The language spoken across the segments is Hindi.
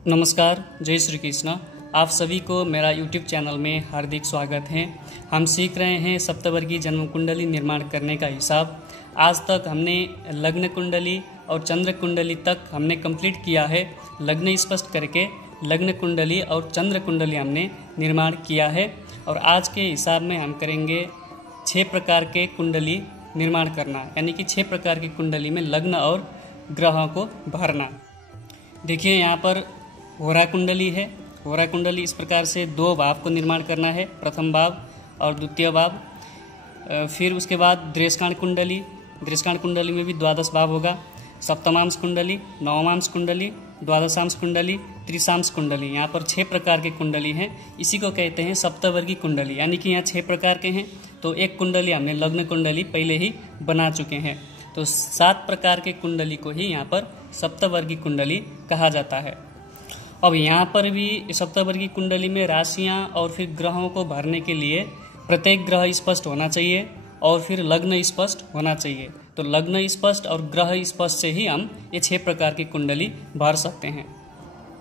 नमस्कार, जय श्री कृष्ण। आप सभी को मेरा YouTube चैनल में हार्दिक स्वागत है। हम सीख रहे हैं सप्तवर्गीय जन्म कुंडली निर्माण करने का हिसाब। आज तक हमने लग्न कुंडली और चंद्र कुंडली तक हमने कंप्लीट किया है। लग्न स्पष्ट करके लग्न कुंडली और चंद्र कुंडली हमने निर्माण किया है और आज के हिसाब में हम करेंगे 6 प्रकार के कुंडली निर्माण करना, यानी कि 6 प्रकार की कुंडली में लग्न और ग्रहों को भरना। देखिए यहाँ पर होरा कुंडली है। होरा कुंडली इस प्रकार से 2 भाव को निर्माण करना है, प्रथम भाव और द्वितीय भाव। फिर उसके बाद दृष्कांड कुंडली, दृष्कांड कुंडली में भी 12 भाव होगा। सप्तमांश कुंडली, नवमांश कुंडली, द्वादशांश कुंडली, त्रिशांश कुंडली। यहाँ पर 6 प्रकार के कुंडली हैं। इसी को कहते हैं सप्तवर्गीय कुंडली, यानी कि यहाँ 6 प्रकार के हैं। तो एक कुंडली हमने लग्न कुंडली पहले ही बना चुके हैं, तो 7 प्रकार के कुंडली को ही यहाँ पर सप्तवर्गीय कुंडली कहा जाता है। अब यहाँ पर भी सप्तवर्गीय कुंडली में राशियाँ और फिर ग्रहों को भरने के लिए प्रत्येक ग्रह स्पष्ट होना चाहिए और फिर लग्न स्पष्ट होना चाहिए। तो लग्न स्पष्ट और ग्रह स्पष्ट से ही हम ये 6 प्रकार की कुंडली भर सकते हैं।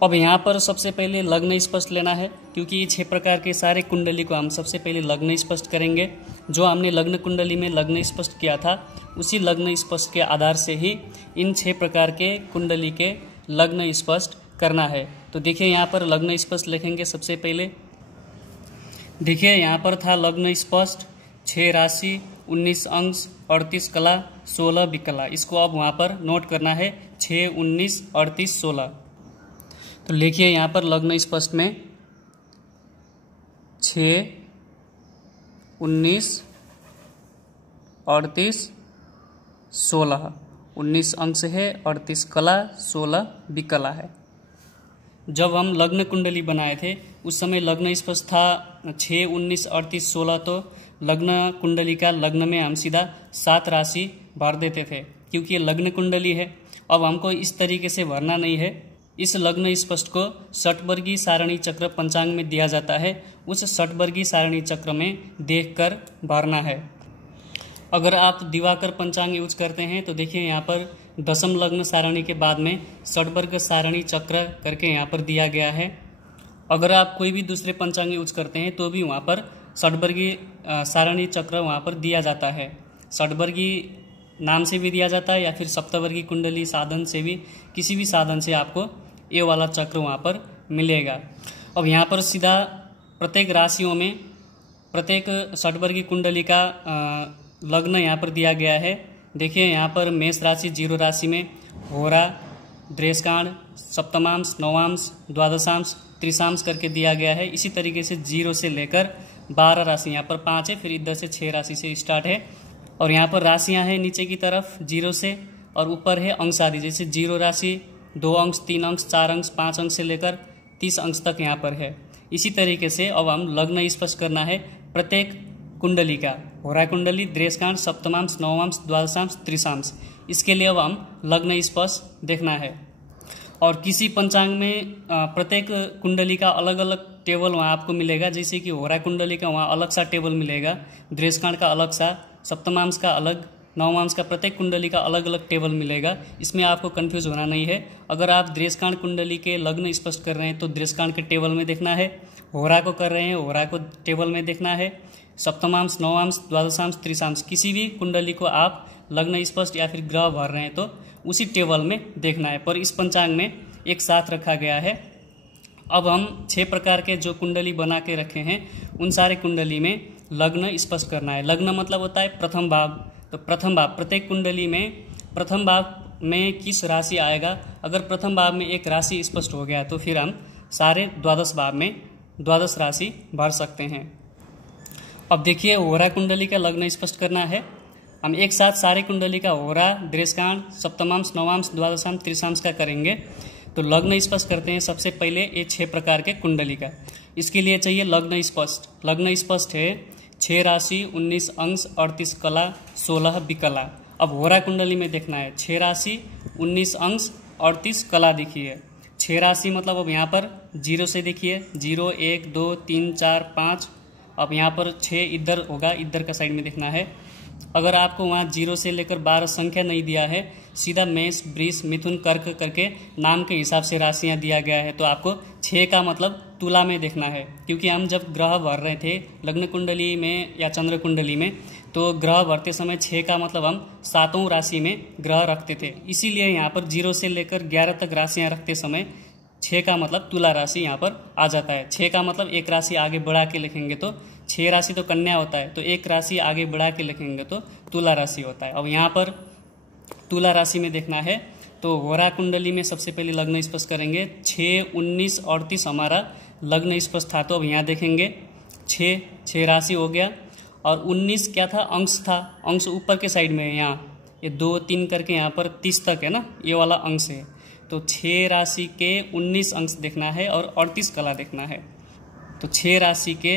अब यहाँ पर सबसे पहले लग्न स्पष्ट लेना है, क्योंकि ये 6 प्रकार के सारे कुंडली को हम सबसे पहले लग्न स्पष्ट करेंगे। जो हमने लग्न कुंडली में लग्न स्पष्ट किया था, उसी लग्न स्पष्ट के आधार से ही इन 6 प्रकार के कुंडली के लग्न स्पष्ट करना है। तो देखिए यहाँ पर लग्न स्पष्ट लिखेंगे सबसे पहले। देखिए यहाँ पर था लग्न स्पष्ट 6 राशि, 19 अंश, 38 कला, 16 विकला। इसको अब वहाँ पर नोट करना है, 6, 19, 38, 16। तो लिखिए यहाँ पर लग्न स्पष्ट में 6, 19, 38, 16। 19 अंश है, 38 कला, 16 विकला है। जब हम लग्न कुंडली बनाए थे उस समय लग्न स्पष्ट था 6, 19, 38, 16। तो लग्न कुंडली का लग्न में हम सीधा 7 राशि भर देते थे, क्योंकि ये लग्न कुंडली है। अब हमको इस तरीके से भरना नहीं है। इस लग्न स्पष्ट को षटवर्गीय सारणी चक्र पंचांग में दिया जाता है। उस षटवर्गीय सारणी चक्र में देखकर भरना है। अगर आप दिवाकर पंचांग यूज करते हैं तो देखिए यहाँ पर दशम लग्न सारणी के बाद में षटवर्ग सारणी चक्र करके यहाँ पर दिया गया है। अगर आप कोई भी दूसरे पंचांग यूज करते हैं तो भी वहाँ पर षटवर्गीय सारणी चक्र वहाँ पर दिया जाता है। षटवर्गीय नाम से भी दिया जाता है या फिर सप्तवर्गीय कुंडली साधन से भी, किसी भी साधन से आपको ये वाला चक्र वहाँ पर मिलेगा। अब यहाँ पर सीधा प्रत्येक राशियों में प्रत्येक षटवर्गीय कुंडली का लग्न यहाँ पर दिया गया है। देखिए यहाँ पर मेष राशि 0 राशि में होरा, दृष्कांड, सप्तमांश, नवांश, द्वादशांश, त्रिशांश करके दिया गया है। इसी तरीके से 0 से लेकर 12 राशि, यहाँ पर 5 है, फिर इधर से 6 राशि से स्टार्ट है। और यहाँ पर राशियाँ हैं नीचे की तरफ 0 से, और ऊपर है अंश आदि, जैसे 0 राशि 2 अंश, 3 अंश, 4 अंश, 5 अंश से लेकर 30 अंश तक यहाँ पर है। इसी तरीके से अब हम लग्न स्पष्ट करना है प्रत्येक कुंडली का, होरा कुंडली, दृष्कांड, सप्तमांश, नवमांश, द्वादशांश, त्रिशांश। इसके लिए अब हम लग्न स्पष्ट देखना है। और किसी पंचांग में प्रत्येक कुंडली का अलग अलग टेबल वहाँ आपको मिलेगा। जैसे कि होरा कुंडली का वहाँ अलग सा टेबल मिलेगा, दृष्कांड का अलग सा, सप्तमांश का अलग, नवमांश का, प्रत्येक कुंडली का अलग अलग टेबल मिलेगा। इसमें आपको कंफ्यूज होना नहीं है। अगर आप दृष्कांड कुंडली के लग्न स्पष्ट कर रहे हैं तो दृष्कांड के टेबल में देखना है, होरा को कर रहे हैं होरा को टेबल में देखना है, सप्तमांश, नवमांश, द्वादशांश, त्रिशांश, किसी भी कुंडली को आप लग्न स्पष्ट या फिर ग्रह भर रहे हैं तो उसी टेबल में देखना है। पर इस पंचांग में एक साथ रखा गया है। अब हम 6 प्रकार के जो कुंडली बना के रखे हैं उन सारे कुंडली में लग्न स्पष्ट करना है। लग्न मतलब होता है प्रथम भाव। तो प्रथम भाव, प्रत्येक कुंडली में प्रथम भाव में किस राशि आएगा, अगर प्रथम भाव में एक राशि स्पष्ट हो गया तो फिर हम सारे द्वादश भाव में द्वादश राशि भर सकते हैं। अब देखिए होरा कुंडली का लग्न स्पष्ट करना है। हम एक साथ सारे कुंडली का होरा, दृष्कांड, सप्तमांश, नवमांश, द्वादशांश, त्रिशांश का करेंगे। तो लग्न स्पष्ट करते हैं सबसे पहले ये 6 प्रकार के कुंडली का। इसके लिए चाहिए लग्न स्पष्ट। लग्न स्पष्ट है 6 राशि, 19 अंश, 38 कला, 16 विकला। अब होरा कुंडली में देखना है 6 राशि, 19 अंश, 38 कला। देखिए 6 राशि मतलब अब यहाँ पर 0 से देखिए 0, 1, 2, 3, 4, 5। अब यहाँ पर 6 इधर होगा, इधर का साइड में देखना है। अगर आपको वहाँ 0 से लेकर 12 संख्या नहीं दिया है, सीधा मेष, वृष, मिथुन, कर्क करके नाम के हिसाब से राशियां दिया गया है, तो आपको 6 का मतलब तुला में देखना है। क्योंकि हम जब ग्रह भर रहे थे लग्न कुंडली में या चंद्र कुंडली में, तो ग्रह भरते समय 6 का मतलब हम 7वें राशि में ग्रह रखते थे। इसीलिए यहाँ पर 0 से लेकर 11 तक राशियां रखते समय 6 का मतलब तुला राशि यहाँ पर आ जाता है। 6 का मतलब एक राशि आगे बढ़ा के लिखेंगे तो 6 राशि तो कन्या होता है, तो एक राशि आगे बढ़ा के लिखेंगे तो तुला राशि होता है। अब यहाँ पर तुला राशि में देखना है तो होरा कुंडली में सबसे पहले लग्न स्पष्ट करेंगे। 6, 19, 38 हमारा लग्न स्पष्ट था, तो अब यहाँ देखेंगे 6 राशि हो गया। और 19 क्या था? अंश था। अंश ऊपर के साइड में है, यहाँ ये 2, 3 करके यहाँ पर 30 तक है ना, ये वाला अंश है। तो 6 राशि के 19 अंश देखना है और 38 कला देखना है। तो 6 राशि के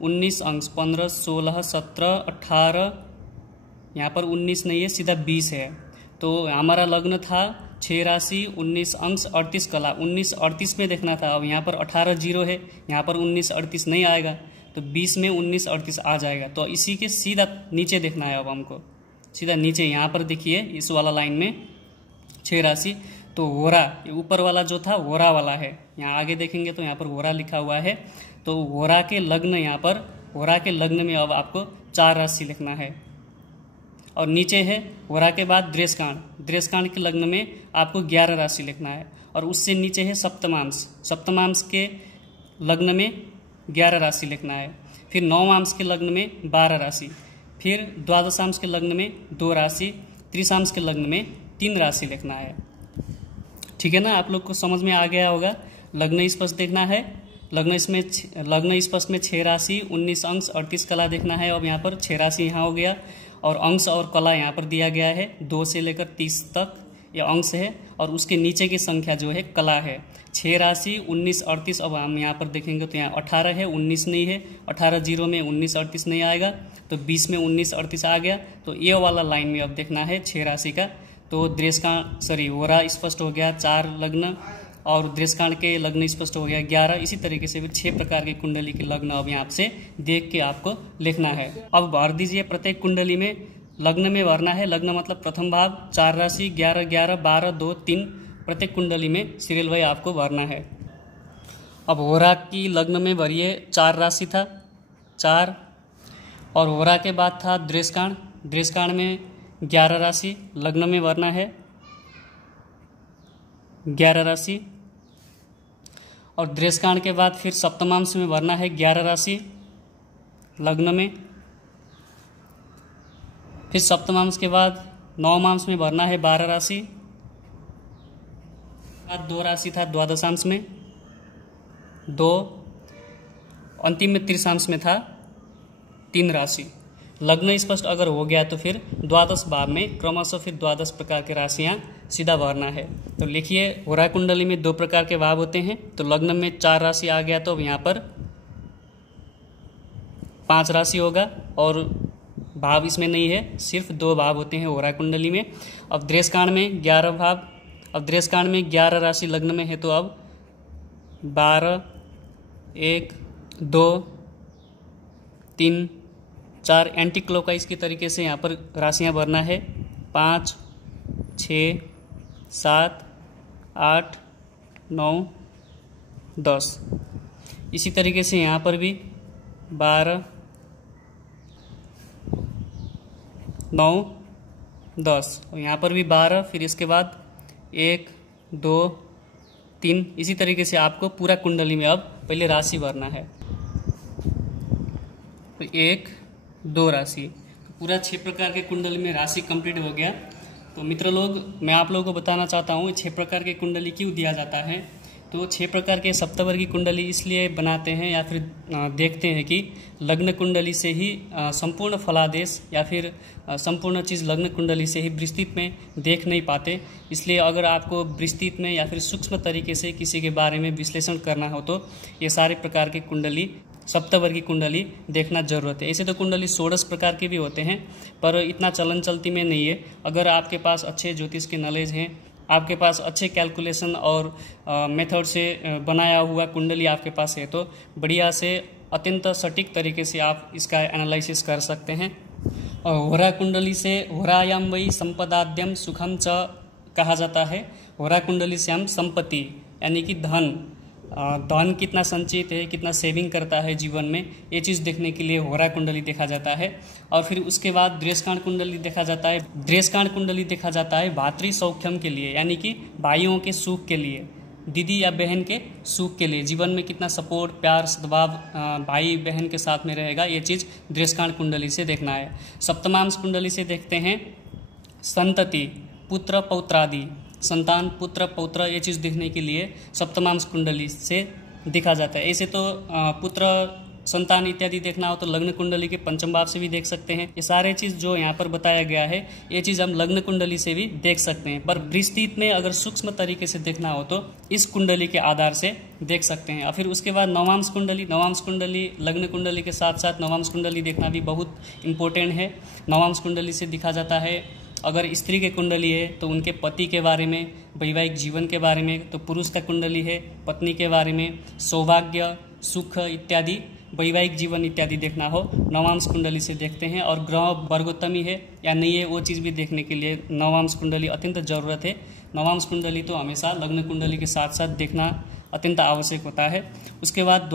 19 अंश 15, 16, 17, 18, यहाँ पर 19 नहीं है, सीधा 20 है। तो हमारा लग्न था 6 राशि 19 अंश 38 कला, 19 38 में देखना था। अब यहाँ पर 18 0 है, यहाँ पर 19 38 नहीं आएगा, तो 20 में 19 38 आ जाएगा। तो इसी के सीधा नीचे देखना है। अब हमको सीधा नीचे यहाँ पर देखिए इस वाला लाइन में 6 राशि, तो होरा ऊपर वाला जो था होरा वाला है। यहाँ आगे देखेंगे तो यहाँ पर होरा लिखा हुआ है। तो होरा के लग्न, यहाँ पर होरा के लग्न में अब आपको 4 राशि लिखना है। और नीचे है होरा के बाद दृष्कांड, दृष्कांड के लग्न में आपको 11 राशि लिखना है। और उससे नीचे है सप्तमांश, सप्तमांश के लग्न में 11 राशि लिखना है। फिर नवमांश के लग्न में 12 राशि, फिर द्वादशांश के लग्न में 2 राशि, त्रिशांश के लग्न में 3 राशि लिखना है। ठीक है ना, आप लोग को समझ में आ गया होगा। लग्न स्पष्ट देखना है, लग्न स्पष्ट में 6 राशि 19 अंश 38 कला देखना है। अब यहाँ पर 6 राशि यहाँ हो गया और अंश और कला यहाँ पर दिया गया है। 2 से लेकर 30 तक ये अंश है और उसके नीचे की संख्या जो है कला है। 6 राशि 19 38, अब हम यहाँ पर देखेंगे तो यहाँ 18 है, 19 नहीं है। 18 0 में 19 38 नहीं आएगा, तो 20 में 19 38 आ गया। तो ये वाला लाइन में अब देखना है 6 राशि का। तो होरा स्पष्ट हो गया 4 लग्न, और दृष्कांड के लग्न स्पष्ट हो गया 11। इसी तरीके से भी 6 प्रकार की कुंडली के लग्न अब यहाँ से देख के आपको लिखना है। अब भर दीजिए प्रत्येक कुंडली में, लग्न में भरना है। लग्न मतलब प्रथम भाव 4 राशि 11 11 12 2 3, प्रत्येक कुंडली में सीरियल वाइज आपको भरना है। अब होरा की लग्न में भरिए 4 राशि था 4, और होरा के बाद था दृष्कांड, दृष्कांड में 11 राशि लग्न में भरना है, 11 राशि। और दृष्कांड के बाद फिर सप्तमांश में भरना है 11 राशि लग्न में। फिर सप्तमांश के बाद नवमांश में भरना है 12 राशि। 2 राशि था द्वादशांश में 2, अंतिम में त्रिशांश में था 3 राशि। लग्न स्पष्ट अगर हो गया तो फिर द्वादश भाव में क्रमशः फिर 12 प्रकार की राशियां सीधा भरना है। तो लिखिए, होरा कुंडली में 2 प्रकार के भाव होते हैं। तो लग्न में 4 राशि आ गया, तो अब यहाँ पर 5 राशि होगा, और भाव इसमें नहीं है, सिर्फ 2 भाव होते हैं होरा कुंडली में। अब दृष्कांड में 11 भाव, अब दृष्कांड में 11 राशि लग्न में है, तो अब 12 1 2 3 4 एंटी क्लॉकवाइज के तरीके से यहाँ पर राशियाँ भरना है। 5 6 7 8 9 10। इसी तरीके से यहाँ पर भी 12 9 10, और यहाँ पर भी 12, फिर इसके बाद 1 2 3। इसी तरीके से आपको पूरा कुंडली में अब पहले राशि भरना है। तो 1 2 राशि, तो पूरा 6 प्रकार के कुंडली में राशि कंप्लीट हो गया। तो मित्र लोग, मैं आप लोगों को बताना चाहता हूँ 6 प्रकार के कुंडली क्यों दिया जाता है। तो 6 प्रकार के सप्तवर्गी कुंडली इसलिए बनाते हैं या फिर देखते हैं कि लग्न कुंडली से ही संपूर्ण फलादेश या फिर संपूर्ण चीज़ लग्न कुंडली से ही विस्तृत में देख नहीं पाते। इसलिए अगर आपको विस्तृत में या फिर सूक्ष्म तरीके से किसी के बारे में विश्लेषण करना हो तो ये सारे प्रकार के कुंडली, सप्तवर्गी कुंडली देखना जरूरत है। ऐसे तो कुंडली 16 प्रकार के भी होते हैं, पर इतना चलन चलती में नहीं है। अगर आपके पास अच्छे ज्योतिष के नॉलेज हैं, आपके पास अच्छे कैलकुलेशन और मेथड से बनाया हुआ कुंडली आपके पास है, तो बढ़िया से अत्यंत सटीक तरीके से आप इसका एनालिसिस कर सकते हैं। और होरा कुंडली से होरायाम वही संपदाद्यम सुखम च कहा जाता है। होरा कुंडली से हम संपत्ति यानी कि धन कितना संचित है, कितना सेविंग करता है जीवन में, ये चीज़ देखने के लिए होरा कुंडली देखा जाता है। और फिर उसके बाद दृष्कांड कुंडली देखा जाता है। दृष्कांड कुंडली देखा जाता है भातृ सौख्यम के लिए, यानी कि भाइयों के सुख के लिए, दीदी या बहन के सुख के लिए, जीवन में कितना सपोर्ट, प्यार, सद्भाव भाई बहन के साथ में रहेगा, ये चीज़ दृष्कांड कुंडली से देखना है। सप्तमांश कुंडली से देखते हैं संतति, पुत्र पौत्रादि, संतान, पुत्र पौत्र, ये चीज़ देखने के लिए सप्तमांश कुंडली से देखा जाता है। ऐसे तो पुत्र, संतान इत्यादि देखना हो तो लग्न कुंडली के पंचम भाव से भी देख सकते हैं। ये सारे चीज़ जो यहाँ पर बताया गया है, ये चीज़ हम लग्न कुंडली से भी देख सकते हैं। पर विस्तृत में अगर सूक्ष्म तरीके से देखना हो तो इस कुंडली के आधार से देख सकते हैं। और फिर उसके बाद नवांश कुंडली, नवांश कुंडली लग्न कुंडली के साथ साथ नवांश कुंडली देखना भी बहुत इम्पोर्टेंट है। नवांश कुंडली से दिखा जाता है अगर स्त्री के कुंडली है तो उनके पति के बारे में, वैवाहिक जीवन के बारे में, तो पुरुष का कुंडली है पत्नी के बारे में, सौभाग्य, सुख इत्यादि, वैवाहिक जीवन इत्यादि देखना हो नवांश कुंडली से देखते हैं। और ग्रह वर्गोत्तमी है या नहीं है वो चीज़ भी देखने के लिए नवांश कुंडली अत्यंत ज़रूरत है। नवांश कुंडली तो हमेशा लग्न कुंडली के साथ साथ देखना अत्यंत आवश्यक होता है। उसके बाद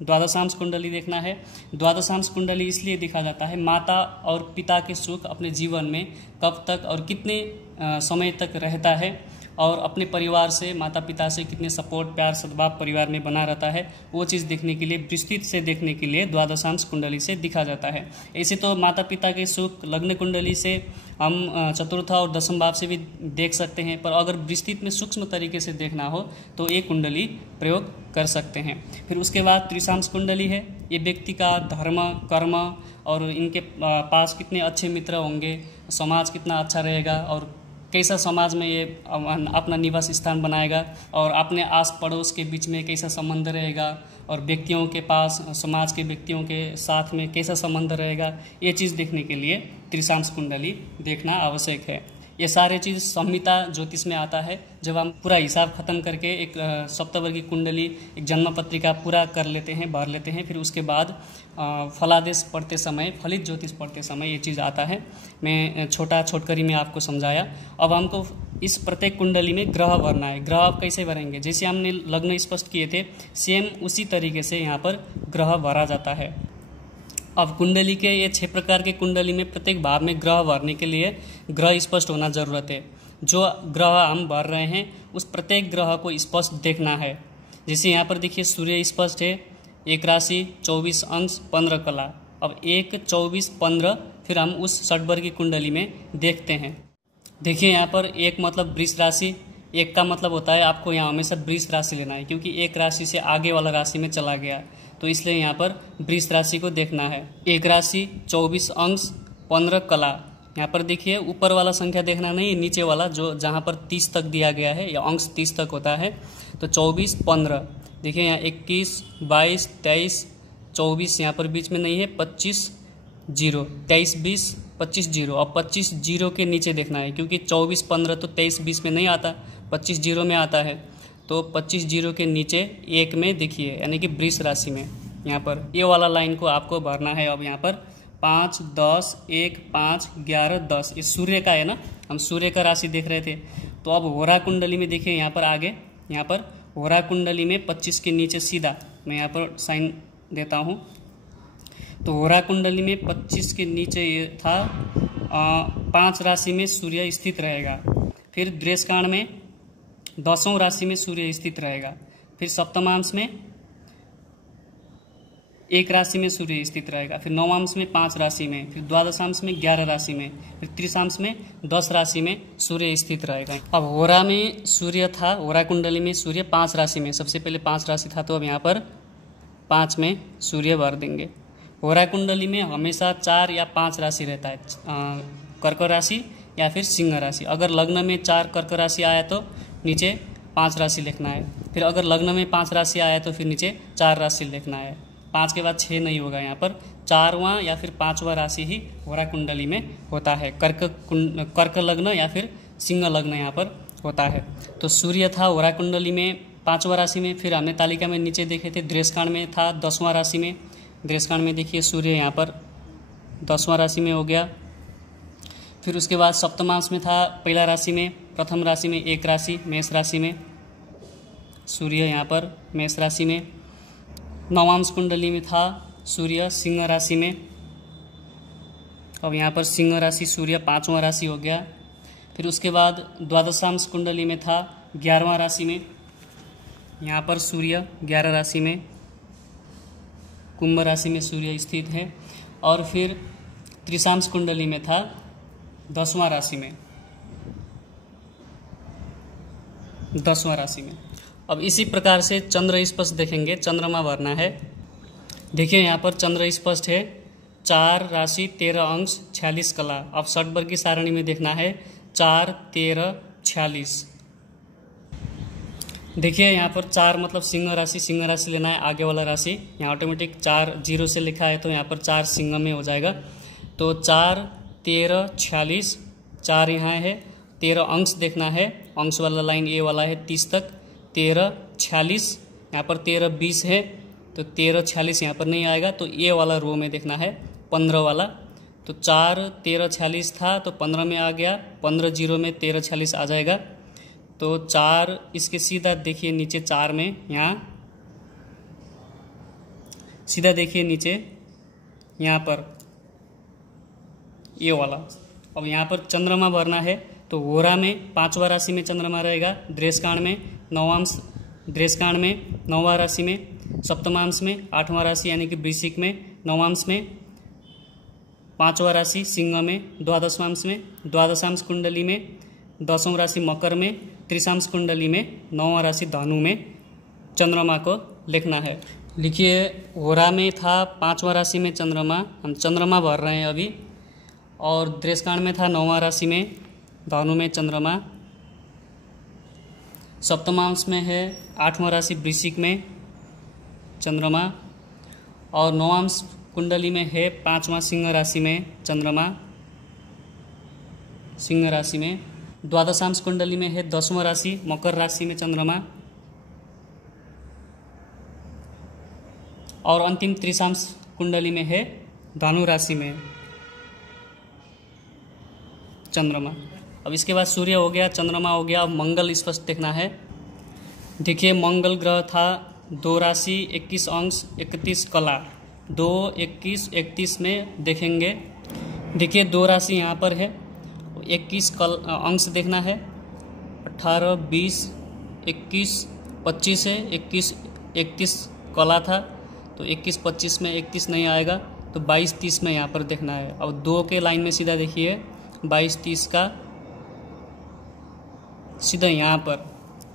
द्वादशांश कुंडली देखना है। द्वादशांश कुंडली इसलिए देखा जाता है माता और पिता के सुख अपने जीवन में कब तक और कितने समय तक रहता है, और अपने परिवार से, माता पिता से कितने सपोर्ट, प्यार, सद्भाव परिवार में बना रहता है, वो चीज़ देखने के लिए, विस्तृत से देखने के लिए द्वादशांश कुंडली से दिखा जाता है। ऐसे तो माता पिता के सुख लग्न कुंडली से हम चतुर्थ और दशम भाव से भी देख सकते हैं, पर अगर विस्तृत में सूक्ष्म तरीके से देखना हो तो एक कुंडली प्रयोग कर सकते हैं। फिर उसके बाद त्रिशांश कुंडली है। ये व्यक्ति का धर्म, कर्म और इनके पास कितने अच्छे मित्र होंगे, समाज कितना अच्छा रहेगा और कैसा समाज में ये अपना निवास स्थान बनाएगा, और अपने आस पड़ोस के बीच में कैसा संबंध रहेगा, और व्यक्तियों के पास, समाज के व्यक्तियों के साथ में कैसा संबंध रहेगा, ये चीज़ देखने के लिए त्रिशांश कुंडली देखना आवश्यक है। ये सारे चीज़ संहिता ज्योतिष में आता है। जब हम पूरा हिसाब खत्म करके एक सप्तवर्गीय कुंडली, एक जन्म पत्रिका पूरा कर लेते हैं, भर लेते हैं, फिर उसके बाद फलादेश पढ़ते समय, फलित ज्योतिष पढ़ते समय ये चीज़ आता है। मैं छोटकरी में आपको समझाया। अब हमको इस प्रत्येक कुंडली में ग्रह भरना है। ग्रह आप कैसे भरेंगे? जैसे हमने लग्न स्पष्ट किए थे, सेम उसी तरीके से यहाँ पर ग्रह भरा जाता है। अब कुंडली के ये 6 प्रकार के कुंडली में प्रत्येक भाव में ग्रह भरने के लिए ग्रह स्पष्ट होना जरूरत है। जो ग्रह हम भर रहे हैं उस प्रत्येक ग्रह को स्पष्ट देखना है। जैसे यहाँ पर देखिए सूर्य स्पष्ट है, 1 राशि, 24 अंश, 15 कला। अब 1, 24, 15 फिर हम उस षटवर्गीय कुंडली में देखते हैं। देखिए यहाँ पर 1 मतलब वृष राशि, 1 का मतलब होता है आपको यहाँ हमेशा वृष राशि लेना है, क्योंकि 1 राशि से आगे वाला राशि में चला गया, तो इसलिए यहाँ पर वृष राशि को देखना है। 1 राशि, 24 अंश, 15 कला। यहाँ पर देखिए ऊपर वाला संख्या देखना नहीं, नीचे वाला जो जहाँ पर 30 तक दिया गया है या अंश 30 तक होता है, तो 24, 15 देखिए यहाँ 21, 22, 23, 24 यहाँ पर बीच में नहीं है, 25, 0, 23, 20, 25, 0। अब 25, 0 के नीचे देखना है, क्योंकि 24, 15 तो 23, 20 में नहीं आता, 25, 0 में आता है। तो 25, 0 के नीचे 1 में देखिए, यानी कि वृष राशि में यहाँ पर ये वाला लाइन को आपको भरना है। अब यहाँ पर 5, 10, 1, 5, 11, 10 ये सूर्य का है ना, हम सूर्य का राशि देख रहे थे। तो अब होरा कुंडली में देखिए यहाँ पर आगे, यहाँ पर होरा कुंडली में 25 के नीचे सीधा मैं यहाँ पर साइन देता हूँ। तो होरा कुंडली में 25 के नीचे ये था 5 राशि में सूर्य स्थित रहेगा। फिर दृष्कांड में 10वें राशि में सूर्य स्थित रहेगा। फिर सप्तमांश में 1 राशि में सूर्य स्थित रहेगा। फिर नवांश में 5 राशि में, फिर द्वादशांश में 11 राशि में, फिर त्रिशांश में 10 राशि में सूर्य स्थित रहेगा। अब होरा में सूर्य था, होरा कुंडली में सूर्य 5 राशि में, सबसे पहले 5 राशि था, तो अब यहाँ पर 5 में सूर्य भर देंगे। होरा कुंडली में हमेशा 4 या 5 राशि रहता है, कर्क राशि या फिर सिंह राशि। अगर लग्न में 4 कर्क राशि आया तो नीचे 5 राशि लिखना है। फिर अगर लग्न में 5 राशि आया तो फिर नीचे 4 राशि लिखना है। 5 के बाद 6 नहीं होगा, यहाँ पर 4वां या फिर 5वां राशि ही होरा कुंडली में होता है। कर्क लग्न या फिर सिंह लग्न यहाँ पर होता है। तो सूर्य था होरा कुंडली में 5वां राशि में। फिर हमने तालिका में नीचे देखे थे, दृष्कांड में था 10वां राशि में। दृष्कांड में देखिए सूर्य यहाँ पर 10वां राशि में हो गया। फिर उसके बाद सप्तमांश में था पहला राशि में, प्रथम राशि में एक राशि मेष राशि में, सूर्य यहाँ पर मेष राशि में। नवांश कुंडली में था सूर्य सिंह राशि में। अब यहाँ पर सिंह राशि सूर्य 5वां राशि हो गया। फिर उसके बाद द्वादशांश कुंडली में था 11वां राशि में, यहाँ पर सूर्य 11 राशि में, कुंभ राशि में सूर्य स्थित है। और फिर त्रिशांश कुंडली में था 10वां राशि में, 10वां राशि में। अब इसी प्रकार से चंद्र स्पष्ट देखेंगे, चंद्रमा भरना है। देखिए यहाँ पर चंद्र स्पष्ट है, 4 राशि 13 अंश 46 कला। अब षटवर्ग की सारणी में देखना है 4, 13, 46। देखिए यहाँ पर 4 मतलब सिंह राशि लेना है, आगे वाला राशि। यहाँ ऑटोमेटिक 4 0 से लिखा है तो यहाँ पर 4 सिंह में हो जाएगा। तो 4, 13, 46, 4 यहाँ है। 13 अंश देखना है, अंश वाला लाइन ए वाला है 30 तक। 13, 46, यहाँ पर 13, 20 है तो 13, 46 यहाँ पर नहीं आएगा, तो ए वाला रो में देखना है 15 वाला। तो 4, 13, 46 था तो 15 में आ गया, 15 0 में 13, 46 आ जाएगा। तो 4 इसके सीधा देखिए नीचे 4 में, यहाँ सीधा देखिए नीचे यहाँ पर ये वाला। अब यहाँ पर चंद्रमा भरना है तो होरा में 5वां राशि में चंद्रमा रहेगा, दृष्कांड में 9वां राशि में, सप्तमांश में 8वां राशि यानी कि वृश्चिक में, नवांश में 5वां राशि सिंह में, द्वादशांश कुंडली में 10वां राशि मकर में, त्रिशांश कुंडली में 9वां राशि धनु में चंद्रमा को लिखना है। लिखिए होरा में था 5वां राशि में चंद्रमा, हम चंद्रमा भर रहे हैं अभी। और दृष्कांड में था 9वां राशि में धनु में चंद्रमा। सप्तमांश में है 8वां राशि वृश्चिक में चंद्रमा। और नवांश कुंडली में है 5वां सिंह राशि में चंद्रमा, सिंह राशि में। द्वादशांश कुंडली में है 10वां राशि मकर राशि में चंद्रमा। और अंतिम त्रिशांश कुंडली में है धनु राशि में चंद्रमा। अब इसके बाद सूर्य हो गया, चंद्रमा हो गया। अब मंगल स्पष्ट देखना है। देखिए मंगल ग्रह था 2 राशि 21 अंश 31 कला, 2, 21, 31 में देखेंगे। देखिए 2 राशि यहाँ पर है, 21 अंश देखना है, 18, 20, 21, 25 है, 21, 31 कला था तो 21, 25 में 31 नहीं आएगा तो 22, 30 में यहाँ पर देखना है। अब 2 के लाइन में सीधा देखिए 22, 30 का सीधा यहाँ पर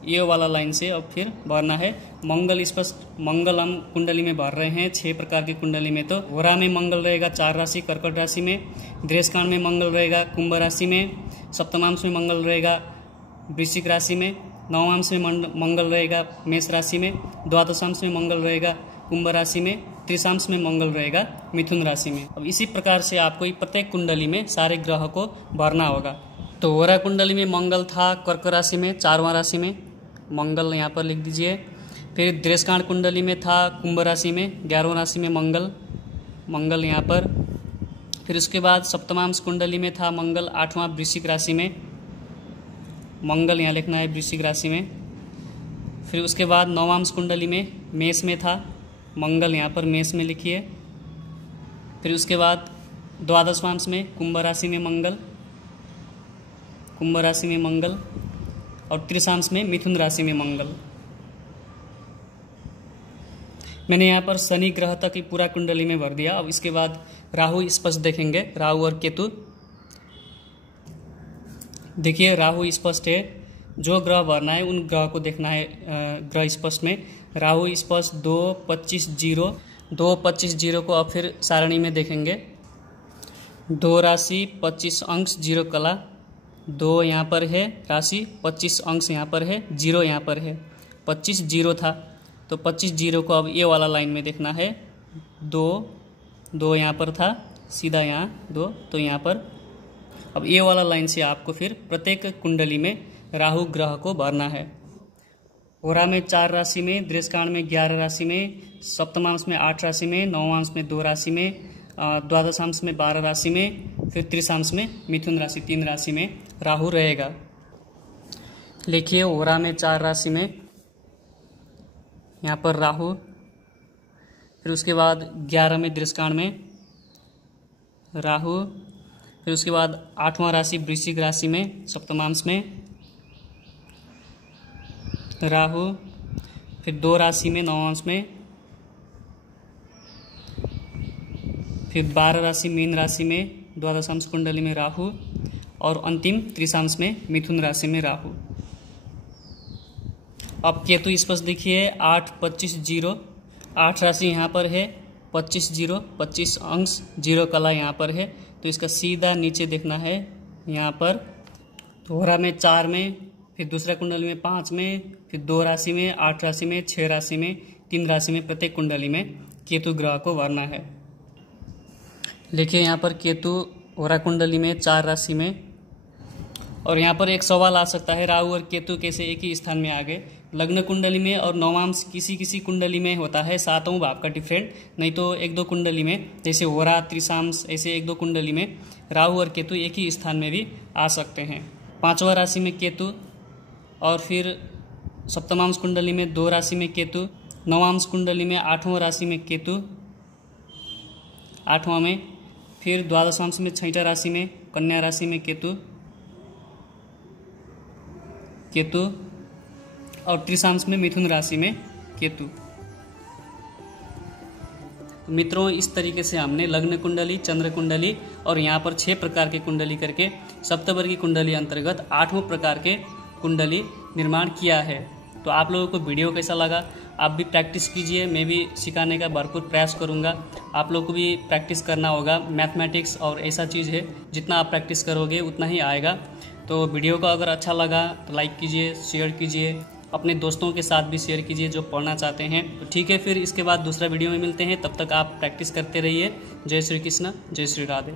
ये वाला लाइन से अब फिर भरना है। मंगल स्पष्ट, मंगल हम कुंडली में भर रहे हैं 6 प्रकार की कुंडली में। तो होरा में मंगल रहेगा 4 राशि कर्कट राशि में, दृष्कांड में मंगल रहेगा कुंभ राशि में, सप्तमांश में मंगल रहेगा वृश्चिक राशि में, नवांश में मंगल रहेगा मेष राशि में, द्वादशांश में मंगल रहेगा कुंभ राशि में, त्रिशांश में मंगल रहेगा मिथुन राशि में। अब इसी प्रकार से आपको प्रत्येक कुंडली में सारे ग्रह को भरना होगा। तो होरा कुंडली में मंगल था कर्क राशि में 4वां राशि में, मंगल यहाँ पर लिख दीजिए। फिर दृष्कांड कुंडली में था कुंभ राशि में 11वां राशि में मंगल यहाँ पर। फिर उसके बाद सप्तमांश कुंडली में था मंगल 8वां वृश्चिक राशि में, मंगल यहाँ लिखना है वृश्चिक राशि में। फिर उसके बाद नवांश कुंडली में मेष में था मंगल, यहाँ पर मेष में लिखिए। फिर उसके बाद द्वादशवांश में कुंभ राशि में मंगल, और त्रिशांश में मिथुन राशि में मंगल। मैंने यहाँ पर शनि ग्रह तक ही पूरा कुंडली में भर दिया। अब इसके बाद राहु स्पष्ट देखेंगे, राहु और केतु। देखिए राहु स्पष्ट है, जो ग्रह भरना है उन ग्रह को देखना है। ग्रह स्पष्ट में राहु स्पष्ट 2, 25, 0 को अब फिर सारणी में देखेंगे। 2 राशि 25 अंश 0 कला, 2 यहाँ पर है राशि, 25 अंश यहाँ पर है, 0 यहाँ पर है। 25 0 था तो 25 0 को अब ये वाला लाइन में देखना है। 2 यहाँ पर था, सीधा यहाँ 2 तो यहाँ पर। अब ये वाला लाइन से आपको फिर प्रत्येक कुंडली में राहु ग्रह को भरना है। होरा में 4 राशि में, दृष्कांड में 11 राशि में, सप्तमांश में 8 राशि में, नवांश में 2 राशि में, द्वादशांश में 12 राशि में, फिर त्रिशांश में मिथुन राशि 3 राशि में राहु रहेगा। लिखिए ओरा में 4 राशि में यहाँ पर राहु, फिर उसके बाद 11 में दृष्काण में राहु, फिर उसके बाद 8वां राशि वृश्चिक राशि में सप्तमांश में राहु, फिर 2 राशि में नवांश में, फिर 12 राशि मीन राशि में द्वादशांश कुंडली में राहु, और अंतिम त्रिशांश में मिथुन राशि में राहु। अब केतु स्पष्ट देखिए 8 25 0, 8 राशि यहाँ पर है, 25 0, 25 अंश 0 कला यहाँ पर है, तो इसका सीधा नीचे देखना है यहाँ पर। दोहरा में 4 में, फिर दूसरा कुंडली में 5 में, फिर 2 राशि में, 8 राशि में, 6 राशि में, 3 राशि में, प्रत्येक कुंडली में केतु ग्रह को भरना है। देखिए यहाँ पर केतु ओरा कुंडली में 4 राशि में, और यहाँ पर एक सवाल आ सकता है राहु और केतु कैसे एक ही स्थान में आ गए। लग्न कुंडली में और नवांश किसी किसी कुंडली में होता है 7वां भाव का डिफरेंट, नहीं तो 1-2 कुंडली में जैसे ओरा त्रिशांश ऐसे 1-2 कुंडली में राहु और केतु एक ही स्थान में भी आ सकते हैं। 5वां राशि में केतु, और फिर सप्तमांश कुंडली में 2 राशि में केतु, नवांश कुंडली में 8वां राशि में केतु 8वां में, फिर द्वादशांश में 6ठा राशि में कन्या राशि में केतु और त्रिशांश में मिथुन राशि में केतु। मित्रों, इस तरीके से हमने लग्न कुंडली, चंद्र कुंडली और यहाँ पर 6 प्रकार के कुंडली करके सप्तवर्गीय कुंडली अंतर्गत 8वें प्रकार के कुंडली निर्माण किया है। तो आप लोगों को वीडियो कैसा लगा? आप भी प्रैक्टिस कीजिए, मैं भी सिखाने का भरपूर प्रयास करूंगा। आप लोग को भी प्रैक्टिस करना होगा। मैथमेटिक्स और ऐसा चीज़ है, जितना आप प्रैक्टिस करोगे उतना ही आएगा। तो वीडियो को अगर अच्छा लगा तो लाइक कीजिए, शेयर कीजिए, अपने दोस्तों के साथ भी शेयर कीजिए जो पढ़ना चाहते हैं। तो ठीक है, फिर इसके बाद दूसरा वीडियो में मिलते हैं। तब तक आप प्रैक्टिस करते रहिए। जय श्री कृष्ण, जय श्री राधे।